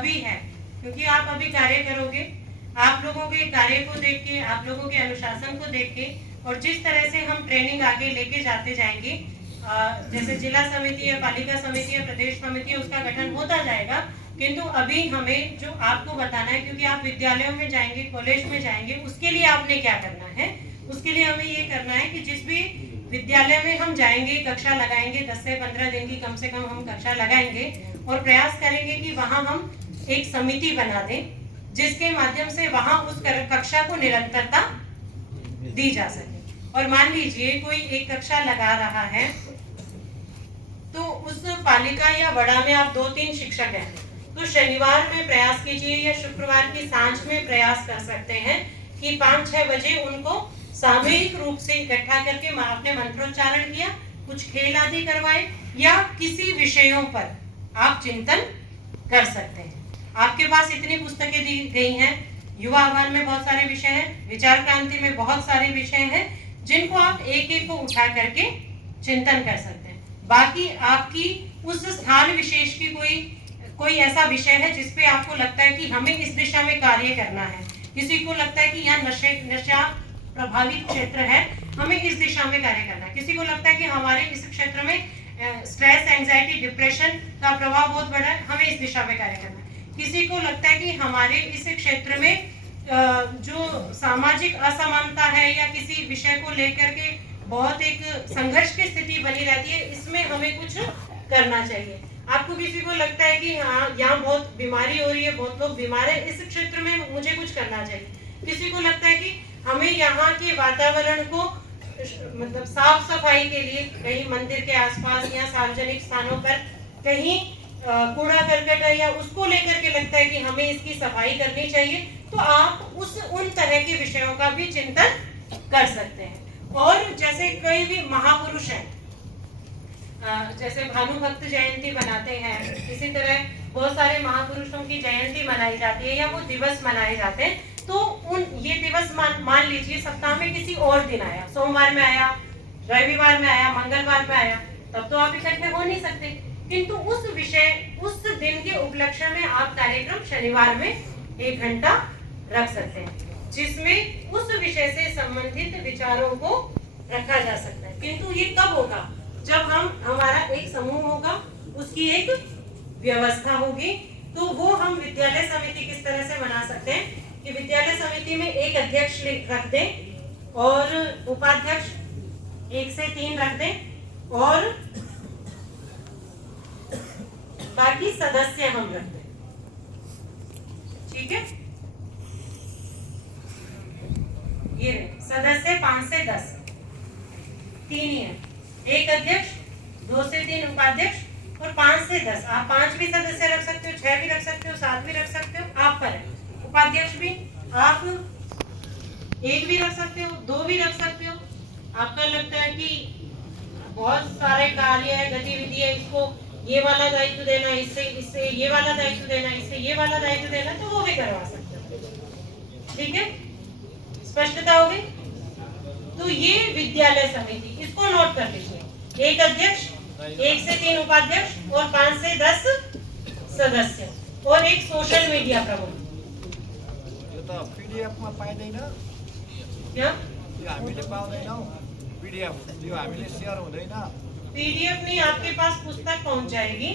अभी है, क्योंकि आप अभी कार्य करोगे, आप लोगों के कार्य को देख के, आप लोगों के अनुशासन को देख के, और जिस तरह से हम ट्रेनिंग आगे लेके जाते जाएंगे, जैसे जिला समिति या पालिका समिति या प्रदेश समिति उसका गठन होता जाएगा, किंतु अभी हमें जो आपको बताना है, क्योंकि आप विद्यालयों में जाएंगे, कॉलेज में जाएंगे, उसके लिए आपने क्या करना है, उसके लिए हमें ये करना है कि जिस भी विद्यालय में हम जाएंगे, कक्षा लगाएंगे, 10 से 15 दिन की कम से कम हम कक्षा लगाएंगे और प्रयास करेंगे कि वहाँ हम एक समिति बना दें, जिसके माध्यम से वहाँ उस कक्षा को निरंतरता दी जा सके। और मान लीजिए कोई एक कक्षा लगा रहा है, तो उस पालिका या वड़ा में आप 2-3 शिक्षक हैं, तो शनिवार में प्रयास कीजिए या शुक्रवार की सांझ में प्रयास कर सकते हैं कि 5-6 बजे उनको सामूहिक रूप से इकट्ठा करके आपने मंत्रोच्चारण किया, कुछ खेल आदि करवाए, या किसी विषयों पर आप चिंतन कर सकते हैं। आपके पास इतनी पुस्तकें दी गई हैं, युवा आह्वान में बहुत सारे विषय हैं, विचार क्रांति में बहुत सारे विषय हैं, जिनको आप एक एक को उठा करके चिंतन कर सकते हैं। बाकी आपकी उस स्थान विशेष की कोई ऐसा विषय है जिसपे आपको लगता है कि हमें इस दिशा में कार्य करना है, किसी को लगता है कि यहाँ नशा प्रभावित क्षेत्र है, हमें इस दिशा में कार्य करना है, किसी को लगता है कि हमारे इस क्षेत्र में स्ट्रेस, एंजाइटी, डिप्रेशन का प्रभाव बहुत बड़ा है, हमें इस दिशा में कार्य करना है, किसी को लगता है कि हमारे इस क्षेत्र में जो सामाजिक असमानता है या किसी विषय को लेकर के बहुत एक संघर्ष की स्थिति बनी रहती है, इसमें हमें कुछ करना चाहिए। आपको किसी को लगता है कि हाँ यहाँ बहुत बीमारी हो रही है, बहुत लोग बीमार है, इस क्षेत्र में मुझे कुछ करना चाहिए। किसी को लगता है कि हमें यहाँ के वातावरण को मतलब साफ सफाई के लिए कहीं मंदिर के आसपास या सार्वजनिक स्थानों पर कहीं कूड़ा करकट है या उसको लेकर के लगता है कि हमें इसकी सफाई करनी चाहिए, तो आप उन तरह के विषयों का भी चिंतन कर सकते हैं। और जैसे कोई भी महापुरुष है, जैसे भानुभक्त जयंती बनाते हैं, इसी तरह बहुत सारे महापुरुषों की जयंती मनाई जाती है या वो दिवस मनाए जाते हैं, तो ये दिवस मान लीजिए सप्ताह में किसी और दिन आया, सोमवार में आया, रविवार में आया, मंगलवार में आया, तब तो आप इकट्ठे हो नहीं सकते, किंतु उस दिन के उपलक्ष्य में आप कार्यक्रम शनिवार में 1 घंटा रख सकते हैं, जिसमें उस विषय से संबंधित विचारों को रखा जा सकता है। किंतु ये कब होगा? जब हमारा एक समूह होगा, उसकी एक व्यवस्था होगी, तो वो हम विद्यालय समिति किस तरह से बना सकते हैं कि विद्यालय समिति में एक अध्यक्ष रख दें और उपाध्यक्ष 1 से 3 रख दें और बाकी सदस्य हम रख दें। ठीक है, ये सदस्य 5 से 10 3 ही है, एक अध्यक्ष, 2 से 3 उपाध्यक्ष और 5 से 10। आप 5 भी सदस्य रख सकते हो, 6 भी रख सकते हो, 7 भी रख सकते हो, आप पर है। उपाध्यक्ष भी आप 1 भी रख सकते हो, 2 भी रख सकते हो। आपका लगता है कि बहुत सारे कार्य है, गतिविधि है, इसको ये वाला दायित्व देना, इससे ये वाला दायित्व देना, इससे ये वाला दायित्व देना, तो वो भी करवा सकते हो। ठीक है, स्पष्टता हो गई? तो ये विद्यालय समिति, इसको नोट कर लीजिए, एक अध्यक्ष, 1 से 3 उपाध्यक्ष और 5 से 10 सदस्य और एक सोशल मीडिया प्रमुख। पीडीएफ में पाइदैन, क्या यो हामीले पाउँदैनौ, पीडीएफ यो हामीले शेयर हुँदैन। पीडीएफ नहीं, आपके पास पुस्तक पहुंच जाएगी,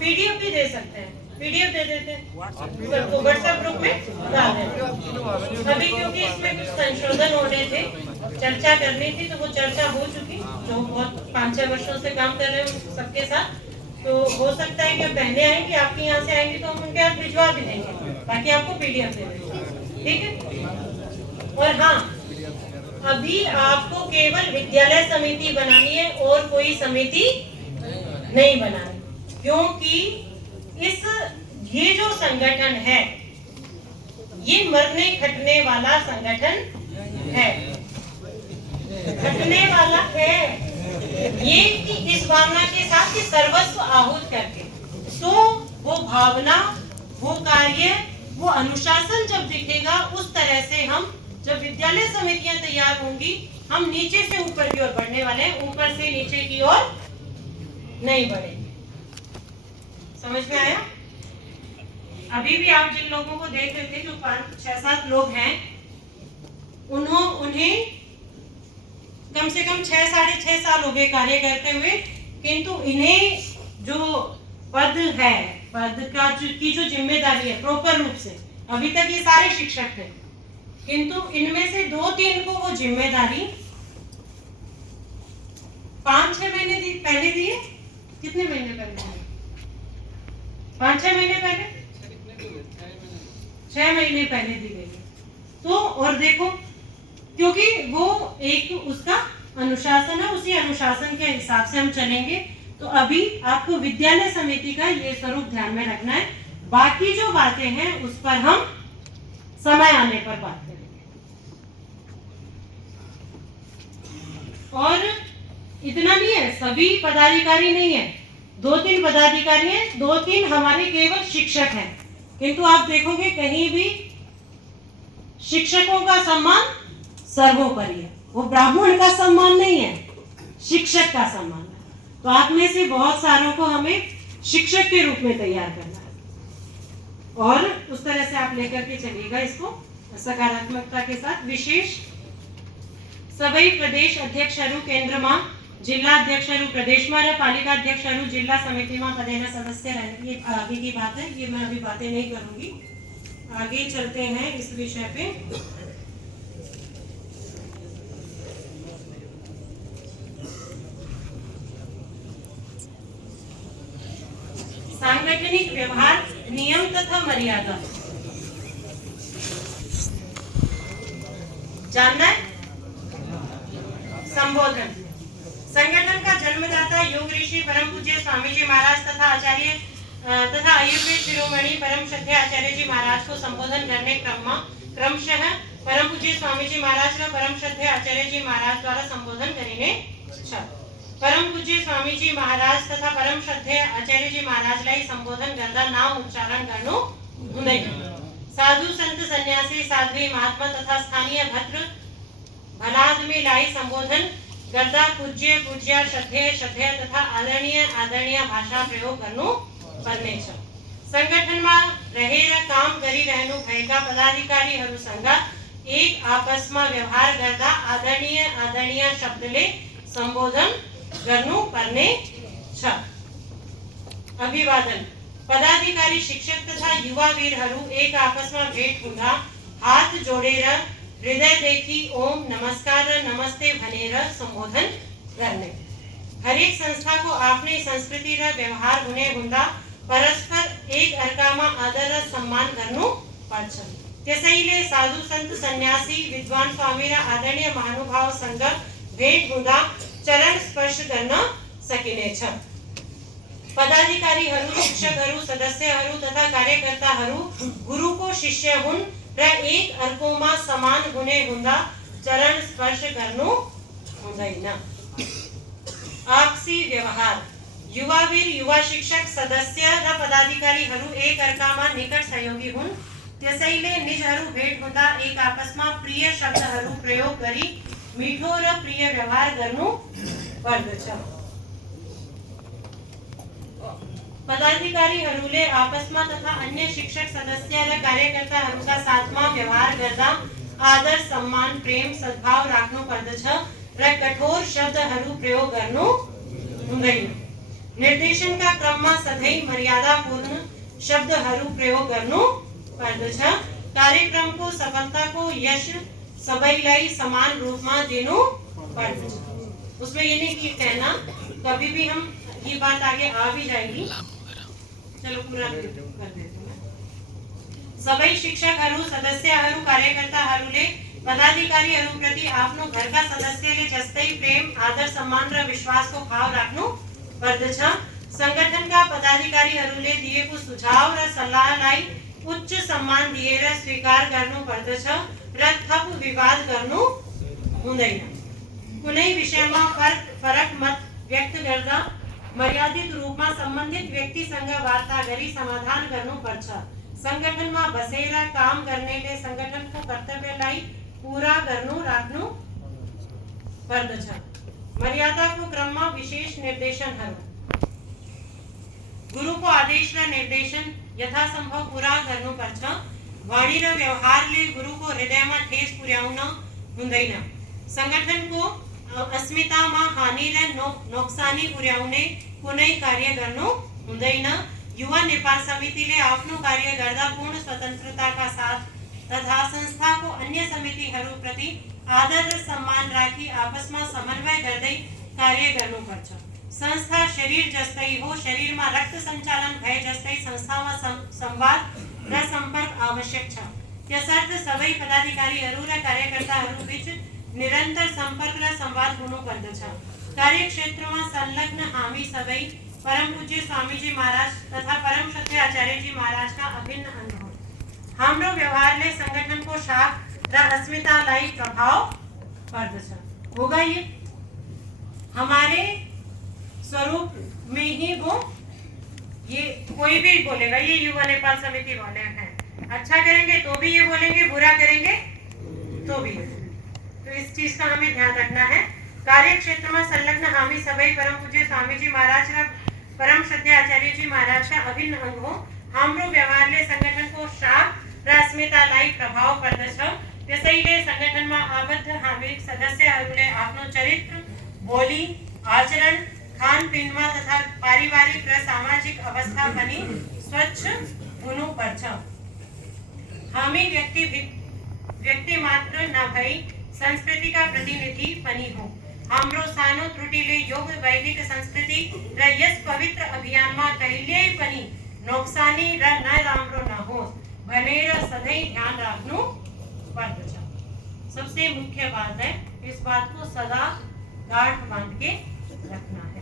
पीडीएफ भी दे सकते हैं, पीडीएफ दे देते हैं, व्हाट्सएप ग्रुप में डाल देते हैं। अभी क्योंकि इसमें कुछ संशोधन होने थे, चर्चा करनी थी, तो वो चर्चा हो चुकी, जो बहुत 5-6 वर्षों से काम कर रहे हैं सबके साथ, तो हो सकता है कि पहले आएंगे, आपके यहाँ से आएंगे तो हम उनके हाथ भिजवा भी देंगे, बाकी आपको पीडीएफ दे देंगे। ठीक है, और हाँ, अभी आपको केवल विद्यालय समिति बनानी है और कोई समिति नहीं बनानी, क्योंकि ये जो संगठन है, ये मरने खटने वाला संगठन है, खटने वाला है ये कि इस भावना के साथ कि सर्वस्व आहूत करके, तो वो भावना, वो कार्य, वो अनुशासन जब दिखेगा, उस तरह से हम जब विद्यालय समितियां तैयार होंगी, हम नीचे से ऊपर की ओर बढ़ने वाले हैं, ऊपर से नीचे की ओर नहीं बढ़ेंगे। समझ में आया? अभी भी आप जिन लोगों को देख रहे थे, जो 5-6-7 लोग हैं, उन्हें कम से कम 6-6.5 साल हो गए कार्य करते हुए, किंतु इन्हें जो पद है, पद का की जो जिम्मेदारी है प्रॉपर रूप से, अभी तक ये सारे शिक्षक थे, किंतु इनमें से 2-3 को वो जिम्मेदारी 5-6 महीने पहले दी है। कितने महीने पहले? 5-6 महीने पहले, 6 महीने पहले दी गई है। तो और देखो, क्योंकि वो एक उसका अनुशासन है, उसी अनुशासन के हिसाब से हम चलेंगे। तो अभी आपको विद्यालय समिति का ये स्वरूप ध्यान में रखना है। बाकी जो बातें हैं उस पर हम समय आने पर बात करेंगे। और इतना नहीं है, सभी पदाधिकारी नहीं है, 2-3 पदाधिकारी हैं, 2-3 हमारे केवल शिक्षक हैं, किंतु आप देखोगे कहीं भी शिक्षकों का सम्मान सर्वोपरि है। वो ब्राह्मण का सम्मान नहीं है, शिक्षक का सम्मान है। तो आप में से बहुत सारों को हमें शिक्षक के रूप में तैयार करना है, और उस तरह से आप लेकर के चलिएगा इसको सकारात्मकता के साथ। विशेष सभी प्रदेश अध्यक्ष केंद्र में, जिला अध्यक्ष प्रदेश में, पालिका अध्यक्ष जिला समिति में पदेना सदस्य रहने, ये आगे की बात है, ये मैं अभी बातें नहीं करूंगी। आगे चलते हैं इस विषय पे। सांगठनिक व्यवहार, नियम तथा मर्यादा जानना है। संबोधन। संगठन का जन्मदाता योग ऋषि परम पूज्य स्वामी जी महाराज तथा आचार्य तथा आयुर्वेद शिरोमणि परम श्रद्धेय आचार्य जी महाराज को संबोधन करने क्रमशः परम पूज्य स्वामी जी महाराज का परम श्रद्धेय आचार्य जी महाराज द्वारा संबोधन करीने छ। परम पूज्य स्वामी जी महाराज तथा परम श्रद्धेय आचार्य जी महाराज लाई संबोधन करता नाम उच्चारण करनो नहीं। साधु संत सन्यासी साध्वी महात्मा तथा स्थानीय भद्र भलादमी लाई संबोधन करता पूज्य पूज्य श्रद्धेय श्रद्धेय तथा आदरणीय आदरणीय भाषा प्रयोग करनो करने छ। संगठन में रहेर काम करी रहेनु भयका पदाधिकारी हरु संगा एक आपस में व्यवहार करता आदरणीय आदरणीय शब्द ले संबोधन करनु परने छ। अभिवादन। पदाधिकारी शिक्षक तथा युवा वीर हरु एक आपस में भेट हुंदा हाथ जोड़ेर हृदय देखी ओम नमस्कार नमस्ते भनेर संबोधन करने। हर एक संस्था को अपनी संस्कृति रा व्यवहार गुणे हुंदा परस्पर एक अर्का में आदर सम्मान करनु पड़छ। त्यसैले साधु संत सन्यासी विद्वान स्वामी रा आदरणीय महानुभाव संग भेट हुंदा चरण स्पर्श गर्न सकिने छ। पदाधिकारी हरु शिक्षक हरु सदस्य हरु तथा कार्यकर्ता हरु गुरु को शिष्य हुन र एक अर्को में समान गुणे हुंदा चरण स्पर्श गर्नु हुँदैन। आपसी व्यवहार। युवा वीर युवा शिक्षक सदस्य र पदाधिकारी हरु एक अर्का में निकट सहयोगी हुन्, त्यसैले निजहरु भेट हुँदा एक आपस में प्रिय शब्दहरु प्रयोग गरी मीठो र प्रिय व्यवहार गर्नु पर्दछ। पदाधिकारीहरूले आपस में तथा अन्य शिक्षक सदस्य र कार्यकर्ताहरूका साथमा व्यवहार गर्दा आदर सम्मान प्रेम सद्भाव राख्नु पर्दछ र कठोर शब्दहरू प्रयोग गर्नु हुँदैन। निर्देशनका क्रममा सधैँ मर्यादापूर्ण शब्दहरू प्रयोग गर्नु पर्दछ। कार्यक्रमको सफलताको यश सबैलाई समान रूपमा दिनु पर्दछ। उसमें ये नहीं कि कहना, कभी भी हम ये बात आगे आ भी जाएगी, चलो पूरा कर देते हैं। सबै शिक्षकहरू सदस्यहरू कार्यकर्ताहरूले पदाधिकारीहरू प्रति आफ्नो घरका सदस्यले जस्तै प्रेम आदर सम्मान र विश्वासको भाव राख्नु पर्दछ। संगठनका पदाधिकारीहरूले दिएको सुझाव र सल्लाहलाई उच्च सम्मान दिएर स्वीकार गर्नु पर्दछ र थप विवाद गर्नु हुँदैन। कुनै विषयमा फरक मत व्यक्त गर्दा मर्यादित रूपमा सम्बन्धित व्यक्तिसँग वार्ता गरी समाधान गर्नुपर्छ। संगठनमा बसेर काम गर्नेले संगठनको कर्तव्यलाई पूरा गर्नु राख्नु पर्दछ। मर्यादाको क्रममा विशेष निर्देशनहरू। ગુરુકો આદેશના નિર્દેશન યથાસંભવ પૂરા કરવું પડશે. વાણીના વ્યવહારને ગુરુકો હૃદયમાં ઠેસ પુર્યાવું ન હુંદઈના. સંગઠન को अस्मिताમાં હાનિને નુકસાની પુર્યાવને કોનઈ કાર્ય કરનું હુંદઈના. युवा नेपाल समिति ले आपनो कार्य गर्दा पूर्ण स्वतंत्रता का साथ तथा संस्था को अन्य समिति हरु प्रति आदर सम्मान राखी आपस में समन्वय गर्दै कार्य गर्नु पर्छ. संस्था शरीर जस्तै हो, शरीर में रक्त संचालन भय जस्तै संस्था में संवाद र संपर्क आवश्यक छ. त्यसर्थ सबै पदाधिकारीहरु र कार्यकर्ताहरु बीच निरंतर संपर्क र संवाद हुनु पर्दछ. कार्यक्षेत्र में संलग्न हामी सबै परम पूज्य स्वामी जी महाराज तथा परम सत्य आचार्य जी महाराज का अभिन्न अंग हो. हाम्रो व्यवहार ने संगठन को शाख र अस्मिता लाई प्रभाव पर्दछ. होगा हमारे स्वरूप में ही वो, ये कोई भी बोलेगा ये युवा नेपाल समिति वाले हैं, अच्छा करेंगे तो भी ये बोलेंगे, बुरा करेंगे तो भी. तो इस चीज का हमें ध्यान रखना है. कार्य क्षेत्र में संलग्न हामी सबै परम पूज्य स्वामी जी महाराज र परम सत्य आचार्य जी महाराज का अभिन्न अंग हो. हाम्रो व्यवहारले संगठन को शाख र अस्मितालाई प्रभाव पर्दछ. त्यसैले संगठनमा आबद्ध हामी सदस्यहरूले आफ्नो चरित्र, बोली, आचरण, खानपिनमा तथा पारिवारिक र सामाजिक अवस्था पनि स्वच्छ हुनु पर्छ. हामी व्यक्ति मात्र नभई संस्कृति का प्रतिनिधि पनि हो. हाम्रो सानो त्रुटिले योग वैदिक संस्कृति र यस पवित्र अभियानमा कहिल्यै पनि नोक्सानी र नराम्रो नहोस् भनेर सधैँ ध्यान राख्नु पर्दछ. सबसे मुख्य बात है, इस बात को सदा गांठ बांध के रखना है.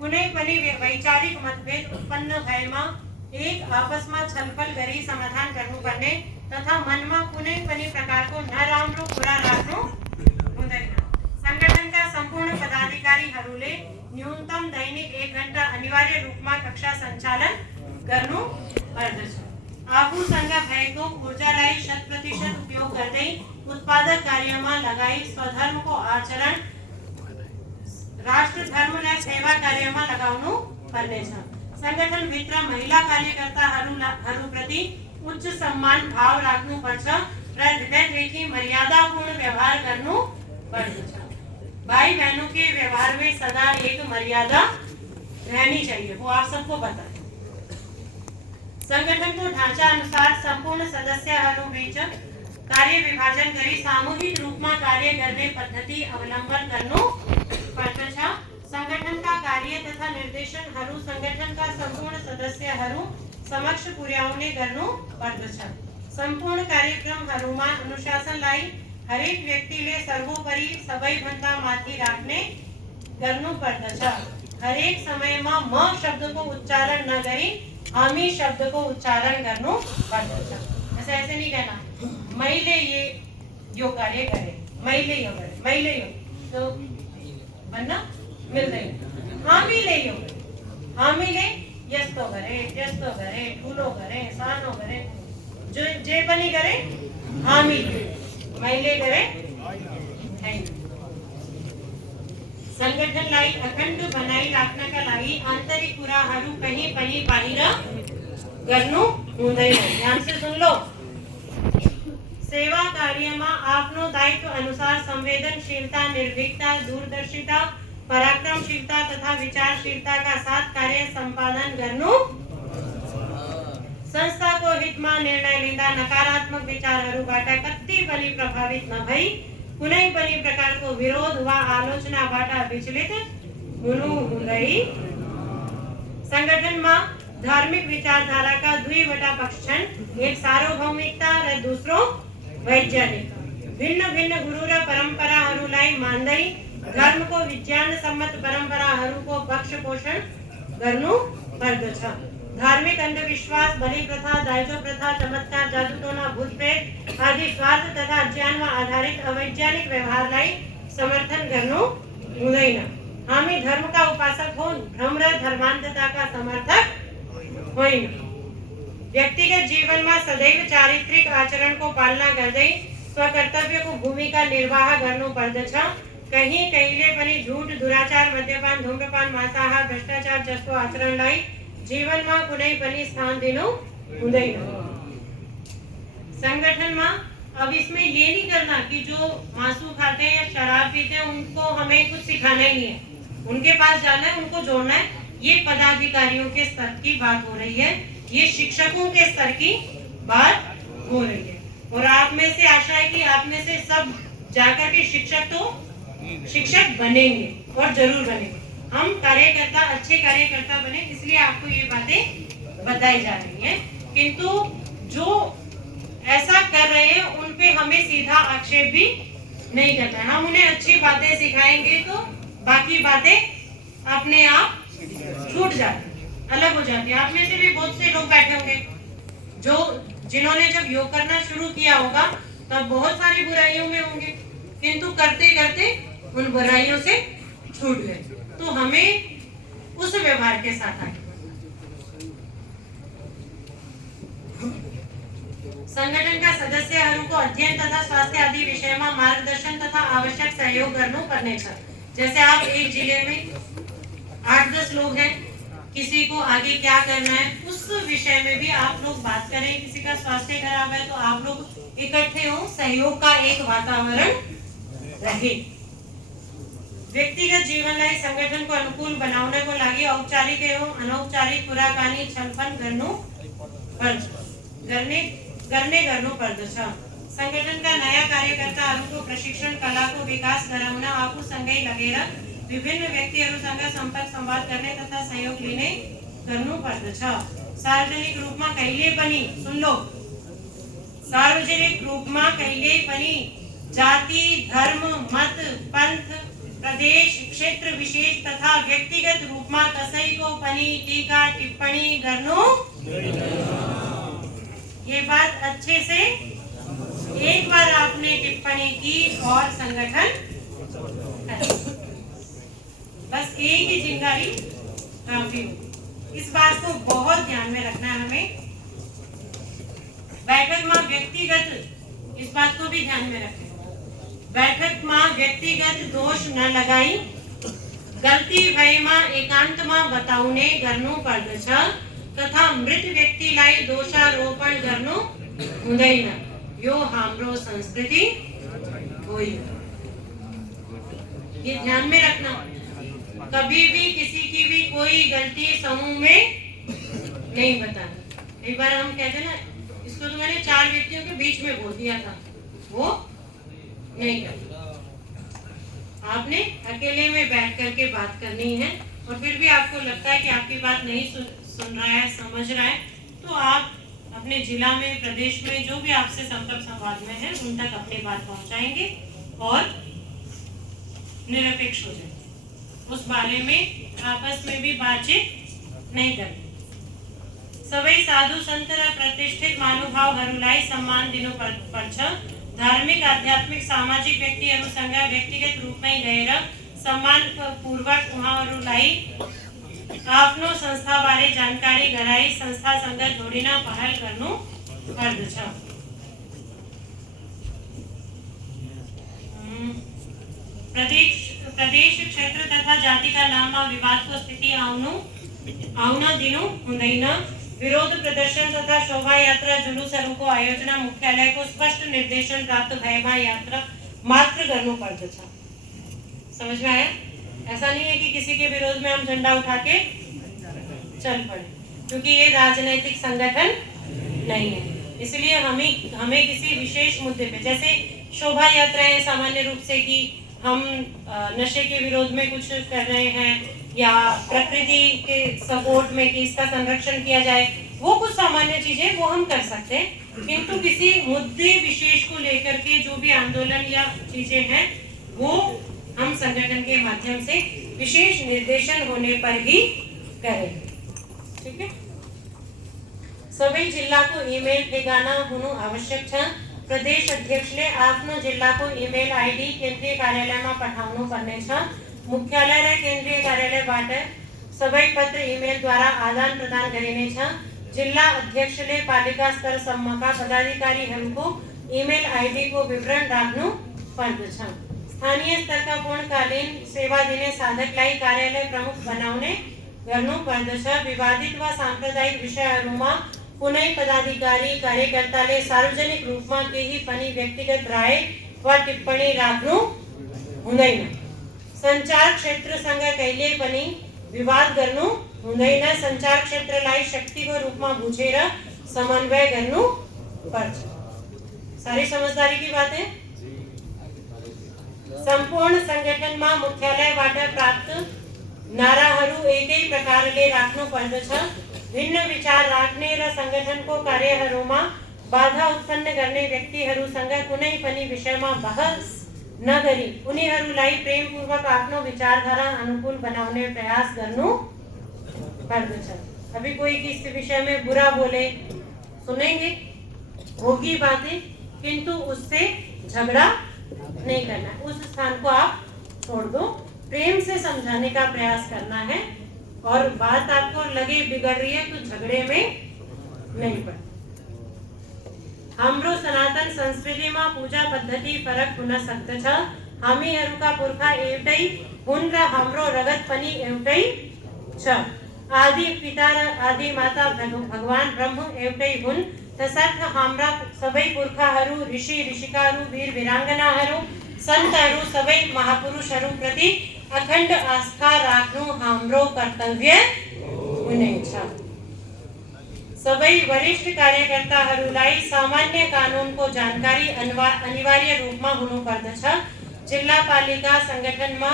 कुनै पनि वैचारिक मतभेद उत्पन्न भएमा एक आपस में छलफल गरी समाधान गर्नुपर्ने तथा मनमा कुनै पनि प्रकारको नराम्रो कुरा राख्नु हुँदैन. संगठन का संपूर्ण पदाधिकारीहरूले न्यूनतम दैनिक 1 घंटा अनिवार्य रूपमा कक्षा सञ्चालन गर्नु पर्दछ. आफूसँग भएको ऊर्जालाई 100% उपयोग गर्दै उत्पादक कार्यमा लगाई स्वधर्मको आचरण, राष्ट्र धर्म र सेवा कार्यमा लगाउनु पर्नेछ. संगठन भित्र महिला कार्यकर्ताहरू प्रति उच्च सम्मान भाव राख्नु पर्छ र हृदयदेखि मर्यादापूर्ण व्यवहार गर्नु पर्दछ. भाई बहनों के व्यवहार में सदा एक मर्यादा रहनी चाहिए, वो आप सबको पता है. संगठन को ढांचा अनुसार संपूर्ण सदस्यहरू बीच कार्य विभाजन गरी सामूहिक रूपमा कार्य गर्ने पद्धति अवलम्बन गर्नु पर्दछ. संगठन का कार्य तथा निर्देशनहरू संगठन का संपूर्ण सदस्यहरू समक्ष पुर्याउने गर्नु पर्दछ. सम्पूर्ण कार्यक्रमहरूमा अनुशासनलाई हरेक व्यक्तिले सर्वोपरि सबैभन्दा माथि राख्ने गर्नु पर्दछ. हरेक समयमा म शब्दको उच्चारण नगरी हामी शब्दको उच्चारण गर्नु पर्दछ. ऐसे नहीं कहना मैले यो कार्य गरे, मैले यो गरे, मैले यो, तो भन्ना मिल्दैन. हामीले यो गरे, हामीले यस्तो गरे, त्यस्तो गरे, ठुलो गरे, सानो गरे, जो जे पनि गरे हामीले, मैले गरे हैन. संगठनलाई अखण्ड बनाई राख्नका लागि आन्तरिक कुराहरू कहीं पनि बाहिर गर्नु हुँदैन. ध्यान से सुन लो. सेवा कार्यमा आफ्नो दायित्व अनुसार संवेदनशीलता, निर्भीकता, दूरदर्शिता, पराक्रमशीलता तथा विचारशीलता का साथ कार्य संपादन गर्नु. संस्थाको हितमा निर्णय लिँदा नकारात्मक विचारहरूबाट कति पनि प्रभावित नभई कुनै पनि प्रकारको विरोध वा आलोचनाबाट विचलित हुनु हुँदैन. संगठनमा धार्मिक विचारधाराका दुईवटा पक्ष छन्. एक सार्वभौमिकता र दोस्रो वैज्ञानिक. भिन्न भिन्न गुरु र परम्पराहरूलाई मान्दै धर्मको विज्ञान सम्मत परम्पराहरूको पक्ष पोषण गर्नु पर्दछ. धार्मिक अंधविश्वास, बलि प्रथा, दाइजो प्रथा, चमत्कार, जादूटोना, भूत प्रेत आदि स्वार्थ तथा ज्ञानमा आधारित अवैज्ञानिक व्यवहारलाई समर्थन गर्नु हुँदैन. हामी धर्मका उपासक हौं, भ्रम र धर्मान्धताका समर्थक होइन. व्यक्तिगत जीवनमा सदैव चारित्रिक आचरणको पालना गर्दै स्वकर्तव्यको भूमिका निर्वाह गर्नु पर्दछ. कहीं कहिले पनि झूठ, दुराचार, मद्यपान, धूम्रपान, मांसाहार, भ्रष्टाचार जस्तो आचरणलाई જીવનમાં कुनै पनि स्थान दिनु हुँदैन। संगठन में अब इसमें ये नहीं करना कि जो मांसू खाते हैं या शराब पीते हैं उनको हमें कुछ सिखाना ही नहीं है, उनके पास जाना है, उनको जोड़ना है। ये पदाधिकारियों के स्तर की बात हो रही है, ये शिक्षकों के स्तर की बात हो रही है। और आप में से आशा है कि आप में से सब जाकर के शिक्षक बनेंगे और जरूर बनेंगे। हम कार्यकर्ता अच्छे कार्यकर्ता बने, इसलिए आपको ये बातें बताई जा रही हैं। किंतु जो ऐसा कर रहे हैं उन पे हमें सीधा आक्षेप भी नहीं करना है। हम उन्हें अच्छी बातें सिखाएंगे तो बाकी बातें अपने आप छूट जाती है, अलग हो जाती है। आप में से भी बहुत से लोग बैठे होंगे जो जिन्होंने जब योग करना शुरू किया होगा तब बहुत सारी बुराइयों में होंगे, किंतु करते करते उन बुराइयों से छूट गए। तो हमें उस व्यवहार के साथ आगे संगठन का सदस्यहरूको अध्ययन तथा स्वास्थ्य आदि विषय में मार्गदर्शन तथा आवश्यक सहयोग करना पड़ने छ। जैसे आप एक जिले में 8-10 लोग हैं, किसी को आगे क्या करना है उस विषय में भी आप लोग बात करें। किसी का स्वास्थ्य खराब है तो आप लोग इकट्ठे हो, सहयोग का एक वातावरण रहे। व्यक्तिगत जीवनलाई संगठन को अनुकूल बनाने को लागी औपचारिक एवं अनौपचारिक कुराकानी छलफल करनो पर्दछ। संगठन का नया कार्यकर्ता को प्रशिक्षण कला को विकास करावना आपू संगई लगेरा विभिन्न व्यक्तिहरूसँग संपर्क संवाद करने तथा सहयोग लिने गर्नु पर्दछ। सार्वजनिक रूप में कहिले पनि सुन लो, सार्वजनिक रूप में कहिले पनि जाति धर्म मत पंथ प्रदेश क्षेत्र विशेष तथा व्यक्तिगत रूप में कसैको पनि टीका टिप्पणी गर्नु। ये बात अच्छे से एक बार आपने टिप्पणी की और संगठन बस एक ही चिंगारी काफी हो। इस बात को बहुत ध्यान में रखना है हमें। बैठक में व्यक्तिगत, इस बात को भी ध्यान में रखें, बैठक में व्यक्तिगत दोष न लगाई, गलती भयमा एकांत में बताउने गर्नु पर्दछ तथा मृत व्यक्तिलाई दोषारोपण गर्नु हुँदैन। यो हाम्रो संस्कृति होइन। ये ध्यान में रखना, कभी भी किसी की भी कोई गलती समूह में नहीं बताना। एक बार हम कहते ना, इसको तो मैंने 4 व्यक्तियों के बीच में बोल दिया था, वो नहीं करना। आपने अकेले में बैठ करके बात करनी है और फिर भी आपको लगता है कि आपकी बात नहीं सुन रहा है, समझ रहा है, तो आप अपने जिला में प्रदेश में जो भी आपसे संपर्क संवाद में है उन तक अपनी बात पहुंचाएंगे और निरपेक्ष हो जाएंगे। उस बारे में आपस में भी बातचीत नहीं करनी। सबै साधु संत र प्रतिष्ठित महानुभावहरूलाई सम्मान दिनु पर्छ। धार्मिक आध्यात्मिक सामाजिक व्यक्तिहरूसँग व्यक्तिगत रूपमै गएर सम्मान पूर्वक उहाँहरूलाई आफ्नो संस्था बारे जानकारी गराई संस्थासँग जोडिन पहल गर्नु पर्दछ। प्रदेश क्षेत्र तथा जाति का नाम में विवाद को स्थिति आउन दिनु हुँदैन। विरोध प्रदर्शन तथा शोभा यात्रा जुलूसहरू को आयोजना मुख्यालय को स्पष्ट निर्देशन प्राप्त भएमा यात्रा मात्र गर्नु पर्दछ। समझ में आया? ऐसा नहीं है कि किसी के विरोध में हम झंडा उठा के चल पड़े, क्योंकि ये राजनीतिक संगठन नहीं है। इसलिए हमें किसी विशेष मुद्दे पे, जैसे शोभा यात्राएं सामान्य रूप से कि हम नशे के विरोध में कुछ कर रहे हैं या प्रकृति के सपोर्ट में कि इसका संरक्षण किया जाए, वो कुछ सामान्य चीजें वो हम कर सकते हैं। किंतु किसी मुद्दे विशेष को लेकर के जो भी आंदोलन या चीजें हैं वो हम संगठन के माध्यम से विशेष निर्देशन होने पर ही करेंगे। ठीक है? सभी जिला को ईमेल ठेगाना होनु आवश्यक छ। प्रदेश अध्यक्षले आफ्नो जिल्लाको इमेल आईडी केन्द्रीय कार्यालयमा पठाउनु पर्ने छ। मुख्यालय र केन्द्रीय कार्यालयबाट सबै पत्र इमेल द्वारा आदान प्रदान गरिनेछ। जिल्ला अध्यक्षले पालिका स्तरसम्मका पदाधिकारीहरूको इमेल आईडी को विवरण राख्नु पर्दछ। स्थानीय स्तर का पूर्णकालीन सेवा दिने साधकलाई कार्यालय प्रमुख बनाउने गर्नु पर्दछ। विवादित वा सांप्रदायिक विषयहरूमा कुनै पदाधिकारी कार्यकर्ताले सार्वजनिक रूपमा केही पनि व्यक्तिगत राय वा टिप्पणी राख्नु हुँदैन। सञ्चार क्षेत्रसँग कहिल्यै पनि विवाद गर्नु हुँदैन। सञ्चार क्षेत्रलाई शक्तिको रूपमा बुझेर समन्वय गर्नु पर्छ। सारी समझदारी की बात है। संपूर्ण संगठनमा मुख्यालयबाट प्राप्त नाराहरू एकै प्रकारले राख्नु पर्दछ। भिन्न विचार राख्ने र संगठनको कार्यहरूमा बाधा उत्पन्न गर्ने व्यक्तिहरूसँग कुनै पनि विषयमा बहस नगरी उनीहरूलाई प्रेमपूर्वक आफ्नो विचारधारा अनुकूल बनाउने प्रयास गर्नु पर्दछ। अभी कोई किसी विषय में बुरा बोले, सुनेंगे, होगी बातें, किंतु उससे झगड़ा नहीं करना। उस स्थान को आप छोड़ दो, प्रेम से समझाने का प्रयास करना है। और बात आपको लगे बिगड़ रही है तो झगड़े में नहीं पड़। हाम्रो सनातन संस्कृतिमा पूजा पद्धति फरक हुन सक्दछ। हामीहरूका पुर्खा एउटै हुन् र हाम्रो रगत पनि एउटै छ। आदि पिता र आदि माता भगवान ब्रह्म एउटै हुन्। तसर्थ हाम्रा सबै पुर्खाहरू, ऋषि ऋषिकाहरू, वीर वीरांगनाहरू, सन्तहरू, सबै महापुरुषहरू प्रति अखण्ड आस्था राख्नु हाम्रो कर्तव्य हुनेछ। सबै वरिष्ठ कार्यकर्ताहरूलाई सामान्य कानुनको जानकारी अनिवार्य रूपमा हुनुपर्दछ। जिल्लापालिका संगठनमा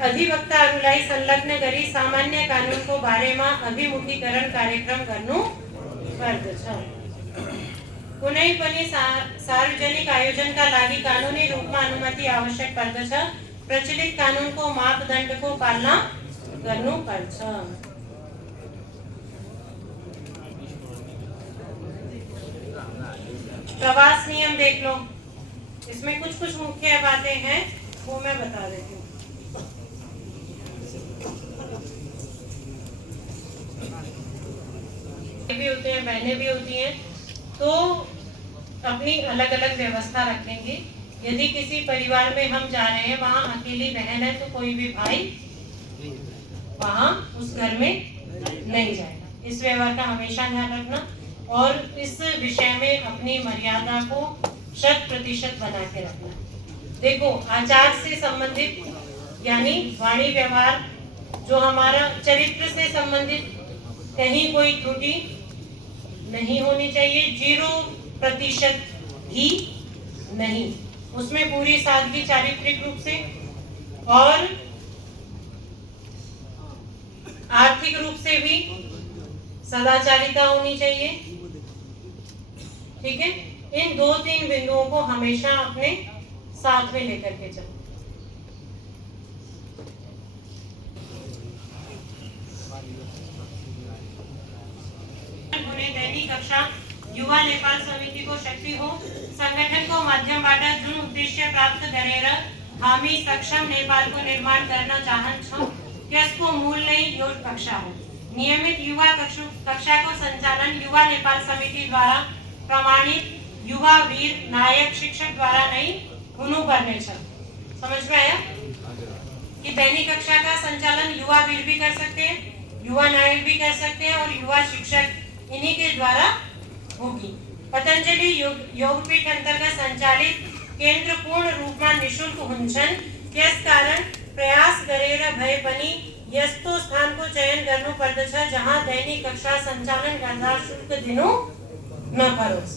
अधिवक्ताहरूलाई संलग्न गरी सामान्य कानुनको बारेमा अभिमुखीकरण कार्यक्रम गर्नु पर्दछ। कुनै पनि सार्वजनिक आयोजनका लागि कानुनी रूपमा अनुमति आवश्यक पर्दछ। प्रचलित कानुनको मापदण्डको पालना गर्नु पर्छ। प्रवास नियम देख लो, इसमें कुछ कुछ मुख्य बातें हैं, वो मैं बता देती हूँ। भी होते हैं, बहनें भी होती हैं, तो अपनी अलग अलग व्यवस्था रखेंगे। यदि किसी परिवार में हम जा रहे हैं, वहाँ अकेली बहन है, तो कोई भी भाई वहाँ उस घर में नहीं जाएगा। इस व्यवहार का हमेशा ध्यान रखना और इस विषय में अपनी मर्यादा को 100% बना के रखना। देखो, आचार से संबंधित यानी वाणी व्यवहार, जो हमारा चरित्र से संबंधित, कहीं कोई त्रुटि नहीं होनी चाहिए। 0% भी नहीं, उसमें पूरी सादगी चारित्रिक रूप से और आर्थिक रूप से भी सदाचारिता होनी चाहिए। ठीक है, इन 2-3 बिंदुओं को हमेशा अपने साथ में लेकर के चलो। दैनिक कक्षा युवा नेपाल समिति को शक्ति हो, संगठन को माध्यमबाट जुन उद्देश्य प्राप्त गरेर हामी सक्षम नेपाल को निर्माण गर्न चाहन्छौं, त्यसको मूल नै यो कक्षा हो। नियमित युवा कक्षा को संचालन युवा नेपाल समिति द्वारा प्रमाणित युवा वीर नायक शिक्षक द्वारा नहीं हुनुपर्ने छ। समझ में आया कि दैनिक कक्षा का संचालन युवा वीर भी कर सकते हैं, युवा नायक भी कर सकते हैं और युवा शिक्षक इन्हीं के द्वारा होगी। पतंजलि योगपीठ अंतर्गत संचालित केन्द्र पूर्ण रूपमा निशुल्क हुन्छन्। त्यस कारण प्रयास गरेर भए पनि यस्तो स्थानको चयन गर्नु पर्दछ जहाँ दैनिक कक्षा सञ्चालन गर्दा शुल्क दिनु नपरोस्।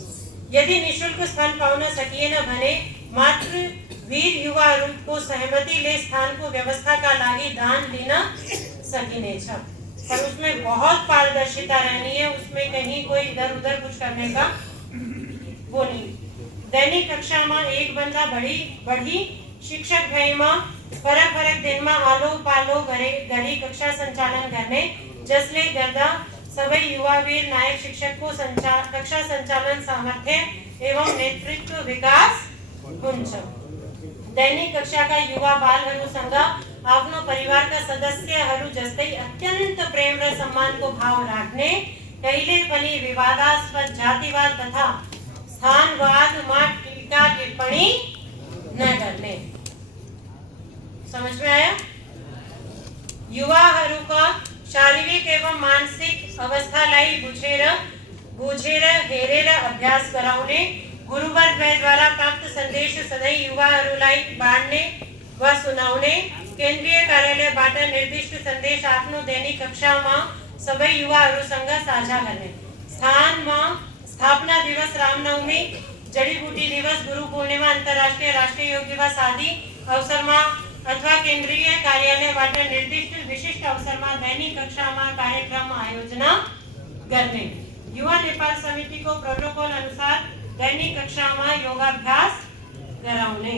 यदि निशुल्क स्थान पाउन सकिएन भने मात्र वीर युवाहरूको सहमतिले स्थानको व्यवस्थाका लागि दान लिन सकिनेछ। पर उसमें बहुत पारदर्शिता रहनी है, उसमें कहीं कोई इधर उधर कुछ करने का वो नहीं। दैनिक कक्षा में एक बंदा बढ़ी शिक्षक भएमा फरक दिनमा आलो पालो गरी कक्षा सञ्चालन गर्ने, जसले गर्दा सबै युवा वीर नायक शिक्षक को कक्षा सञ्चालन सामर्थ्य एवं नेतृत्व विकास हुन्छ। दैनिक कक्षाका युवा बालहरूसँग आफ्नो परिवारका सदस्यहरू जस्तै अत्यन्त प्रेम र सम्मानको भाव राख्ने, कहिले पनि विवादास्पद जातिवाद तथा स्थानवादमा टीका टिप्पणी न करने। समझ में आया? युवाहरूका शारीरिक एवं मानसिक अवस्थालाई बुझेर हेरेर अभ्यास गराउने, गुरुवर्गद्वारा प्राप्त सन्देश सधैँ युवाहरूलाई बाँड्ने वा सुनाउने, केन्द्रीय कार्यालयबाट निर्दिष्ट सन्देश आफ्नो दैनिक कक्षामा सबै युवाहरूसँग साझा गर्ने। स्थानमा स्थापना दिवस, रामनवमी, जडीबूटी दिवस, गुरु पूर्णिमा, अंतर्राष्ट्रीय राष्ट्रीय योग दिवस आदि अवसरमा अथवा केन्द्रीय कार्यालयबाट निर्दिष्ट विशिष्ट अवसरमा दैनिक कक्षामा कार्यक्रम आयोजना गर्ने। युवा नेपाल समितिको प्रोटोकॉल अनुसार दैनिक कक्षामा योगाभ्यास गराउने।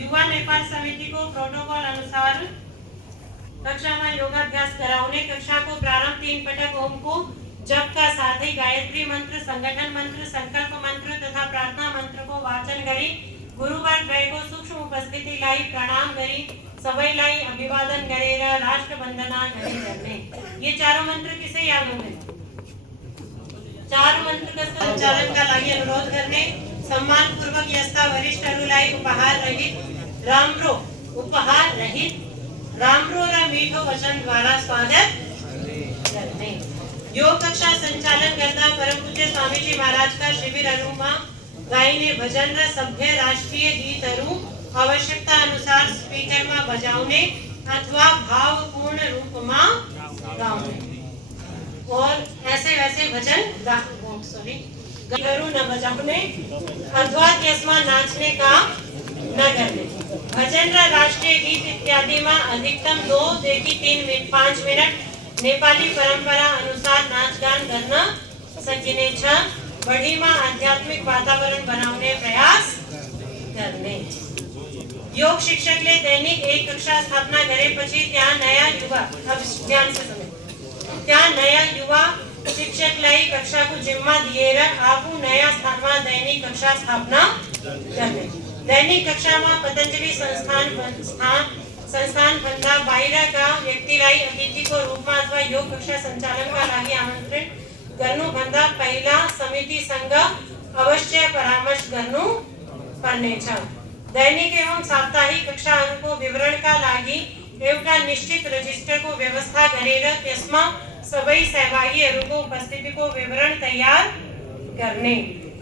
युवा नेपाल समितिको प्रोटोकॉल अनुसार कक्षामा योगाभ्यास कराउने। कक्षा को प्रारंभ 3 पटक ओम को जप का साथ ही गायत्री मंत्र, संगठन मंत्र, संकल्प मंत्र तथा प्रार्थना मंत्र को वाचन करी गुरुवर्ग को सूक्ष्म उपस्थिति लाई प्रणाम करी सबैलाई अभिवादन गरेर राष्ट्र वंदना गर्ने। ये चारों मंत्र किसे याद होंगे? 4 मंत्र का संचालन का लागि अनुरोध गर्ने। सम्मान पूर्वक यस्ता वरिष्ठहरूलाई उपहार रहित राम्रो र मीठो वचन द्वारा स्वागत गर्ने। योग कक्षा संचालन करता परम पूज्य स्वामीजी महाराज का शिविरहरूमा गाइने भजन र सभ्य राष्ट्रीय गीतहरू आवश्यकता अनुसार स्पीकरमा बजाउने अथवा भावपूर्ण रूपमा गाउने और ऐसे वैसे भजन गीतहरू न बजाउने अथवा त्यसमा नाच्ने काम न गर्ने। भजन र राष्ट्रीय गीत इत्यादि में अधिकतम 2 देखि 5 मिनट नेपाली परंपरा अनुसार नाचगान गर्न सकिनेछ। बढीमा आध्यात्मिक वातावरण बनाउने प्रयास गर्ने। योग शिक्षकले दैनिक एक कक्षा स्थापना गरेपछि त्यहाँ नयाँ युवा शिक्षकलाई कक्षाको जिम्मा दिएर आफू नयाँ स्थानमा दैनिक कक्षा स्थापना गर्ने। दैनिक कक्षामा पतंजलि संस्थान भन्दा बाहिरका व्यक्तिलाई अतिथिको रूपमा अथवा योग कक्षा सञ्चालनका लागि आमन्त्रित गर्नु भन्दा पहिला समितिसँग अवश्य परामर्श गर्नु पर्नेछ। दैनिक एवं साप्ताहिक कक्षाहरूको विवरणका लागि एउटा निश्चित रजिस्टरको व्यवस्था गरेर त्यसमा सबै सहभागीहरूको उपस्थितिको विवरण तयार गर्ने।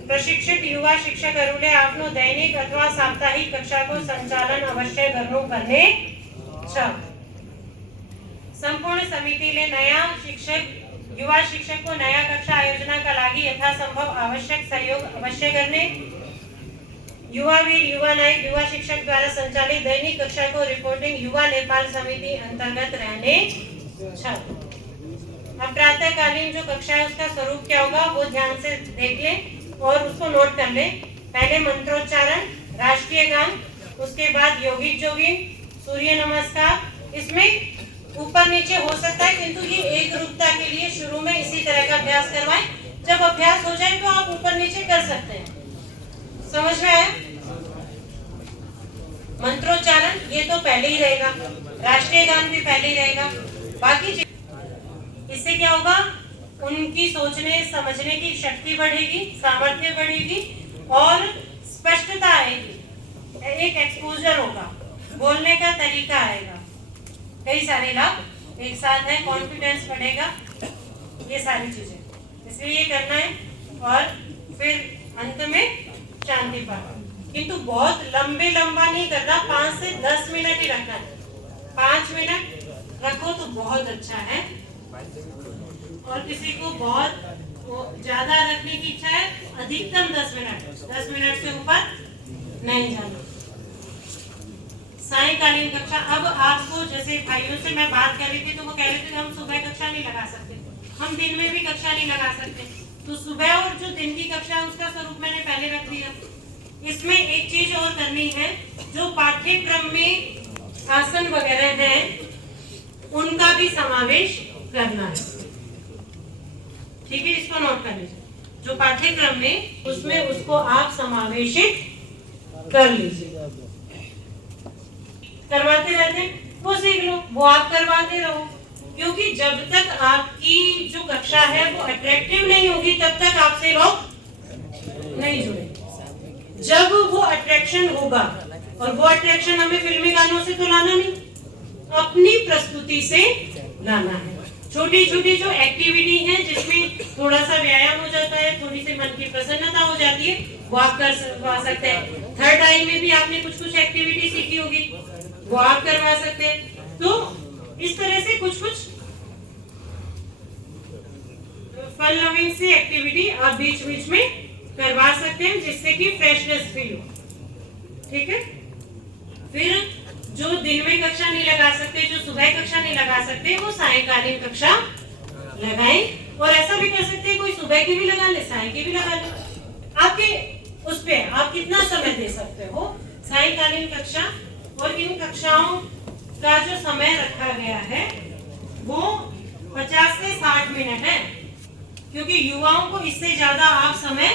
प्रशिक्षित युवा शिक्षकहरूले आफ्नो दैनिक अथवा साप्ताहिक कक्षाको सञ्चालन अवश्य गर्नुपर्ने छ। सम्पूर्ण समितिले नयाँ युवा शिक्षकको नयाँ कक्षा आयोजनाका लागि यथासम्भव आवश्यक सहयोग अवश्य गर्ने। युवावीर युवा नायक युवा शिक्षक द्वारा संचालित दैनिक कक्षा को रिपोर्टिंग युवा नेपाल समिति अंतर्गत रहने छ। अब प्रातःकालीन जो कक्षा है उसका स्वरूप क्या होगा वो ध्यान से देख ले और उसको नोट कर ले। पहले मंत्रोच्चारण, राष्ट्रीय गान, उसके बाद योगिक जोगिन, सूर्य नमस्कार। इसमें ऊपर नीचे हो सकता है किंतु ये एक रूपता के लिए शुरू में इसी तरह का अभ्यास करवाएं। जब अभ्यास हो जाए तो आप ऊपर नीचे कर सकते हैं। समझ में आया? मंत्रोच्चारण ये तो पहले ही रहेगा, राष्ट्रीय गान भी पहले ही रहेगा। बाकी इससे क्या होगा, उनकी सोचने समझने की शक्ति बढ़ेगी, सामर्थ्य बढ़ेगी और स्पष्टता आएगी, एक एक्सपोजर होगा, बोलने का तरीका आएगा, कई सारे लाभ एक साथ है, कॉन्फिडेंस बढ़ेगा, ये सारी चीजें इसलिए ये करना है। और फिर अंत में शांति पाठ, किंतु बहुत लंबा नहीं करना, 5 से 10 मिनट ही रखना है। 5 मिनट रखो तो बहुत अच्छा है और किसी को बहुत ज्यादा रखने की इच्छा है अधिकतम 10 मिनट से ऊपर नहीं जाना। सायंकालीन कक्षा, अब आपको जैसे भाइयों से मैं बात कर रही थी तो वो कह रहे थे हम सुबह कक्षा नहीं लगा सकते, हम दिन में भी कक्षा नहीं लगा सकते, तो सुबह और जो दिन की कक्षा है उसका स्वरूप मैंने पहले रख दिया। इसमें एक चीज और करनी है, जो पाठ्यक्रम में आसन वगैरह हैं उनका भी समावेश करना है। ठीक है, इसको नोट कर लीजिए। जो पाठ्यक्रम में उसमें उसको आप समावेशित कर लीजिए। करवाते रहते वो सीख लो, वो आप करवाते रहो, क्योंकि जब तक आपकी जो कक्षा है वो अट्रैक्टिव नहीं होगी तब तक आपसे लोग नहीं जुड़े। जब वो अट्रैक्शन होगा और वो अट्रैक्शन हमें फिल्मी गानों से तो लाना नहीं, अपनी प्रस्तुति से लाना है। छोटी छोटी जो एक्टिविटी है जिसमें थोड़ा सा व्यायाम हो जाता है, थोड़ी सी मन की प्रसन्नता हो जाती है, वो आप कर सकते हैं। थर्ड आई में भी आपने कुछ कुछ एक्टिविटी सीखी होगी, वो आप करवा सकते हैं। तो इस तरह से कुछ कुछ फन लविंग सी एक्टिविटी आप बीच बीच में करवा सकते हैं, जिससे कि फ्रेशनेस फील हो। ठीक है। फिर जो दिन में कक्षा नहीं लगा सकते, जो सुबह कक्षा नहीं लगा सकते, वो सायंकालीन कक्षा लगाएं। और ऐसा भी कर सकते हैं, कोई सुबह की भी लगा ले, साय की भी लगा ले, आपके उस पे आप कितना समय दे सकते हो। सायंकालीन कक्षा और इन कक्षाओं का जो समय रखा गया है वो 50 से 60 मिनट है, क्योंकि युवाओं को इससे ज्यादा आप समय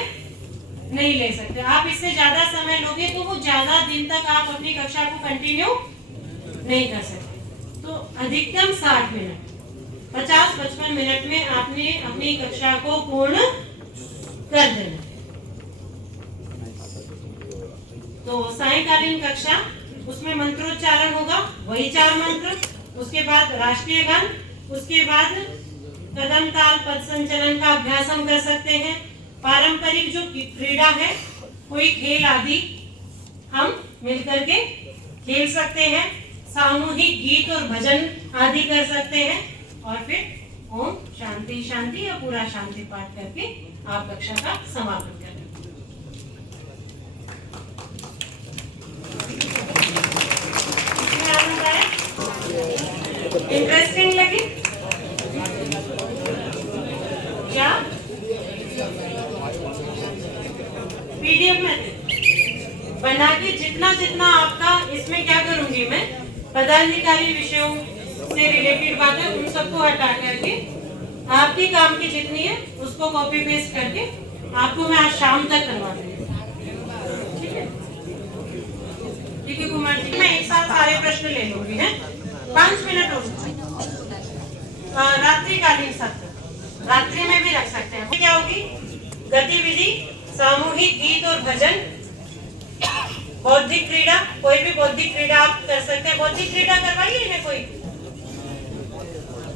नहीं ले सकते। आप इससे ज्यादा समय लोगे तो वो ज्यादा दिन तक आप अपनी कक्षा को कंटिन्यू नहीं कर सकते। तो अधिकतम 60 मिनट, 50-55 मिनट में आपने अपनी कक्षा को पूर्ण कर देना। तो सायंकालीन कक्षा, उसमें मंत्रोच्चारण होगा, वही 4 मंत्र, उसके बाद राष्ट्रीय गान, उसके बाद कदम ताल पद संचलन का अभ्यास हम कर सकते हैं। पारंपरिक जो क्रीड़ा है, कोई खेल आदि हम मिलकर के खेल सकते हैं। सामूहिक गीत और भजन आदि कर सकते हैं। और फिर ओम शांति शांति या पूरा शांति पाठ करके आप कक्षा का समापन करें। इंटरेस्टिंग लगी क्या? पीडीएफ में बना के जितना जितना आपका, इसमें क्या करूंगी मैं, पदाधिकारी विषयों से रिलेटेड बातें उन सबको हटा करके आपके काम की जितनी है उसको कॉपी पेस्ट करके आपको मैं आज शाम तक करवा दूंगी। ठीक है? ठीक है कुमार जी, मैं एक साथ सारे प्रश्न ले लूंगी है। 5 मिनट हो सकते। रात्रिकालीन सत्र, रात्रि में भी रख सकते हैं। क्या होगी? गतिविधि, सामूहिक गीत और भजन, बौद्धिक क्रीड़ा, कोई भी बौद्धिक क्रीड़ा आप कर सकते हैं। बौद्धिक क्रीड़ा करवाइए इन्हें कोई,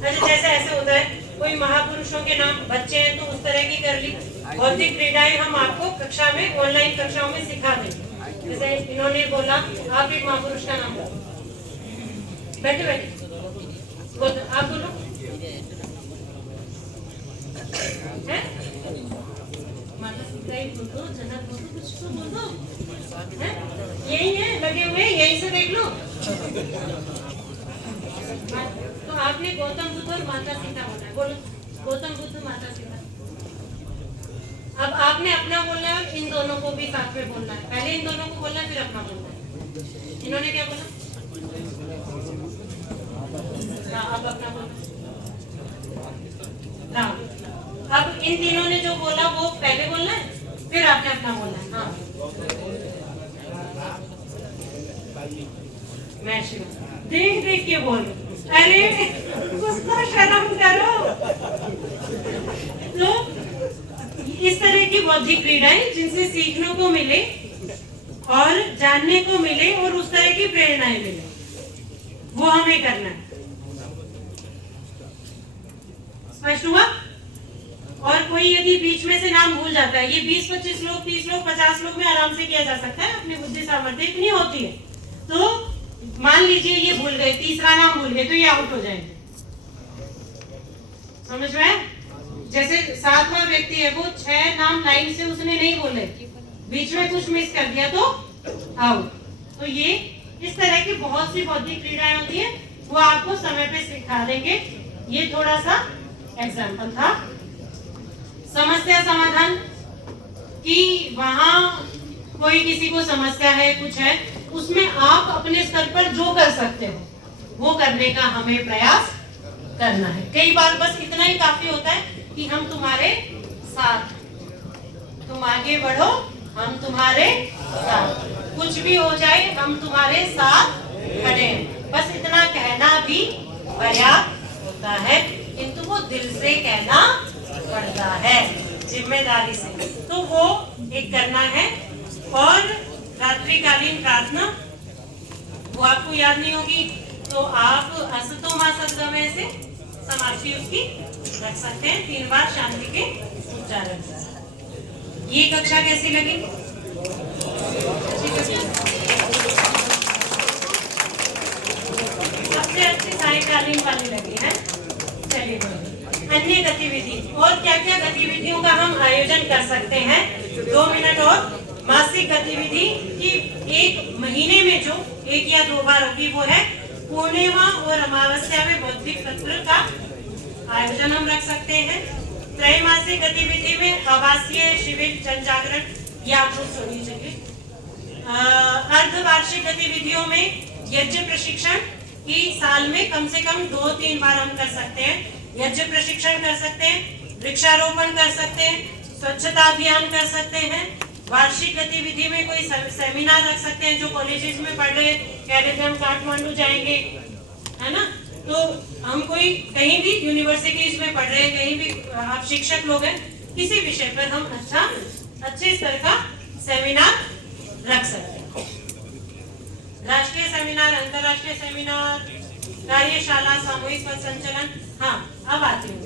जैसे ऐसे होता है कोई महापुरुषों के नाम, बच्चे हैं तो उस तरह की कर ली। बौद्धिक क्रीड़ाएं हम आपको कक्षा में, ऑनलाइन कक्षाओं में सिखा देंगे। जैसे इन्होंने बोला, आप एक महापुरुष का नाम बोलो, बैठे बैठे आप बोलो है? माता सीता ही बोलो, जनक बोलो, कुछ तो बोलो है? यही है, लगे हुए यहीं से देख लो। तो आपने गौतम बुद्ध और माता सीता बोला है, बोलो गौतम बुद्ध माता सीता। अब आपने अपना बोलना है और इन दोनों को भी साथ में बोलना है। पहले इन दोनों को बोलना है, फिर अपना बोलना है। इन्होंने क्या बोला? हाँ, अब अपना बोलना। हाँ, अब इन तीनों ने जो बोला वो पहले बोलना है, फिर आपने अपना बोलना है। हाँ, मैं देख देख के बोल, अरे कुछ तो शर्म करो। तो इस तरह की बौद्धिक क्रीड़ाएं जिनसे सीखने को मिले और जानने को मिले और उस तरह की प्रेरणाएं मिले, वो हमें करना है। स्पष्ट हुआ? और कोई यदि बीच में से नाम भूल जाता है, ये 20-25 लोग, 30 लोग, 50 लोग में आराम से किया जा सकता है। अपनी बुद्धि सामर्थ्य इतनी होती है। तो मान लीजिए ये भूल गए, तीसरा नाम भूल गए, तो ये आउट हो जाएंगे। समझ में? जैसे 7वां व्यक्ति है, वो 6 नाम लाइन से उसने नहीं बोले, बीच में कुछ मिस कर दिया तो आउट। तो ये इस तरह की बहुत सी बौद्धिक क्रीड़ाएं होती है, वो आपको समय पे सिखा देंगे। ये थोड़ा सा एग्जाम्पल था। समस्या समाधान कि वहां कोई किसी को समस्या है, कुछ है, उसमें आप अपने स्तर पर जो कर सकते हो वो करने का हमें प्रयास करना है। कई बार बस इतना ही काफी होता है कि हम तुम्हारे साथ, तुम आगे बढ़ो, हम तुम्हारे साथ, कुछ भी हो जाए हम तुम्हारे साथ खड़े हैं। बस इतना कहना भी पर्याप्त होता है, किंतु वो दिल से कहना पड़ता है, जिम्मेदारी से। तो वो एक करना है। और रात्रिकालीन प्रार्थना वो आपको याद नहीं होगी तो आप असतो मा सद्गमय से समाप्ति उसकी रख सकते हैं 3 बार शांति के उच्चारण से। ये कक्षा कैसी लगी? सबसे अच्छी सायकालीन वाली लगी है। चलिए अन्य गतिविधि और क्या क्या गतिविधियों का हम आयोजन कर सकते हैं 2 मिनट और मासिक गतिविधि की 1 महीने में जो 1 या 2 बार होगी वो है पूर्णिमा और अमावस्या में बौद्धिक सत्र का आयोजन हम रख सकते हैं। त्रैमासिक गतिविधि में आवासीय शिविर जन जागरण या आप लोग सुनिए। चलिए अर्धवार्षिक गतिविधियों में यज्ञ प्रशिक्षण की साल में कम से कम 2-3 बार हम कर सकते हैं। यज्ञ प्रशिक्षण कर सकते हैं, वृक्षारोपण कर सकते हैं, स्वच्छता अभियान कर सकते हैं। वार्षिक गतिविधि में कोई सेमिनार रख सकते हैं जो कॉलेजेस में पढ़ रहे कह रहे थे हम काठमांडू जाएंगे, है ना, तो हम कोई कहीं भी यूनिवर्सिटीज में पढ़ रहे हैं, कहीं भी आप शिक्षक लोग हैं, किसी विषय पर हम अच्छे स्तर का सेमिनार रख सकते हैं। राष्ट्रीय सेमिनार, अंतरराष्ट्रीय सेमिनार, कार्यशाला, सामूहिक पथ संचलन। हाँ, अब आती हूँ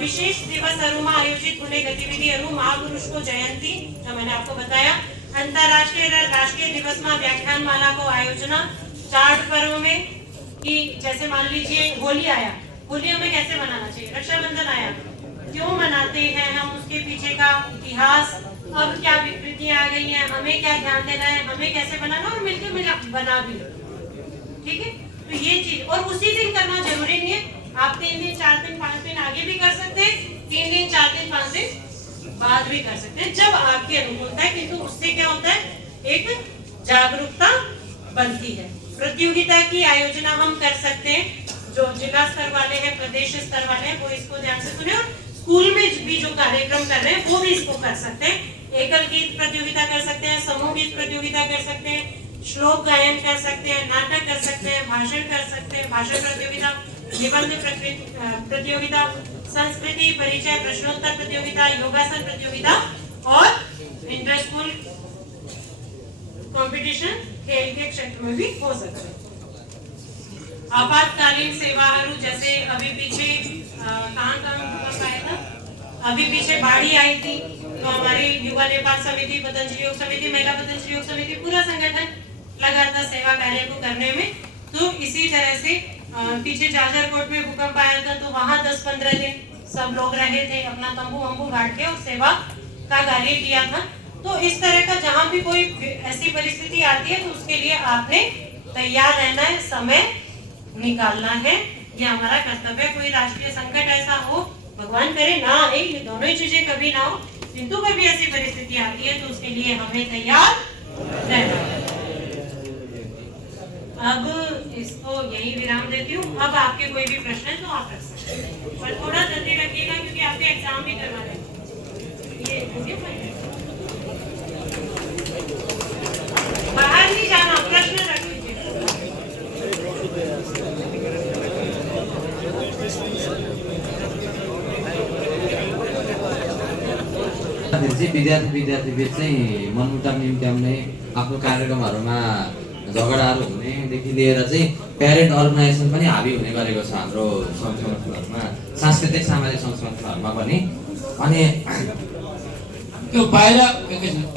विशेष दिवस अरुमा आयोजित होने गतिविधि अरु महापुरुष को जयंती जो मैंने आपको बताया। अंतरराष्ट्रीय राष्ट्रीय दिवस में व्याख्यान माला को आयोजना 4 पर्व में कि जैसे मान लीजिए होली आया, होली हमें कैसे मनाना चाहिए, रक्षाबंधन आया, क्यों मनाते हैं हम, उसके पीछे का इतिहास, अब क्या विकृतियां आ गई हैं, हमें क्या ध्यान देना है, हमें कैसे बनाना और मिलकर बना भी, ठीक है। तो ये चीज और उसी दिन करना जरूरी नहीं है, आप 3 दिन 4 दिन 5 दिन आगे भी कर सकते हैं, 3 दिन 4 दिन 5 दिन बाद भी कर सकते हैं, जब आपके अनुकूलता है। किंतु उससे क्या होता है, एक जागरूकता बनती है। प्रतियोगिता की आयोजना हम कर सकते हैं, जो जिला स्तर वाले हैं, प्रदेश स्तर वाले हैं, वो इसको ध्यान से सुने। और स्कूल में भी जो कार्यक्रम कर रहे हैं वो भी इसको कर सकते हैं। एकल गीत प्रतियोगिता कर सकते हैं, समूह गीत प्रतियोगिता कर सकते हैं, श्लोक गायन कर सकते हैं, नाटक कर सकते हैं, भाषण कर सकते हैं, भाषण प्रतियोगिता, निबंध प्रतियोगिता, संस्कृति परिचय प्रश्नोत्तर प्रतियोगिता, योगासन प्रतियोगिता और इंटर स्कूल कंपटीशन खेल के क्षेत्र में भी हो सकता है। आपातकालीन सेवा जैसे अभी पीछे कहाँ भूकंप आया था, अभी पीछे बाढ़ी आई थी, तो हमारी युवा नेपाल समिति, पतंजलि योग समिति, महिला पतंजलि योग समिति, पूरा संगठन लगा था सेवा कार्य को करने में। तो इसी तरह से पीछे जाजरकोट में भूकंप आया था, तो वहां 10-15 दिन सब लोग रहे थे, अपना तंबू वंबू गाड़ के और सेवा का कार्य किया था। तो इस तरह का जहाँ भी कोई ऐसी परिस्थिति आती है तो उसके लिए आपने तैयार रहना है, समय निकालना है, ये हमारा कर्तव्य है। कोई राष्ट्रीय संकट ऐसा हो, भगवान करे ना आए, ये दोनों ही चीजें कभी ना हो, किंतु कभी ऐसी परिस्थिति आती है तो उसके लिए हमें तैयार रहना है। अब इसको यही विराम देती हूँ। अब आपके कोई भी प्रश्न है तो आप रख सकते हैं, पर थोड़ा जल्दी रखिएगा क्योंकि आपके एग्जाम भी करवाने हैं। बाहर नहीं जाना, प्रश्न रख लीजिए। विद्यार्थी बीच चाहिँ मनमुटाव निम्त्याउने आफ्नो कार्यक्रमहरूमा झगडाहरू हुनेदेखि लिएर चाहिँ प्यारेन्ट अर्गनाइजेसन पनि हाबी हुने गरेको छ हाम्रो संस्थाहरूमा, सांस्कृतिक सामाजिक संस्थाहरूमा पनि। अनि त्यो बाहिर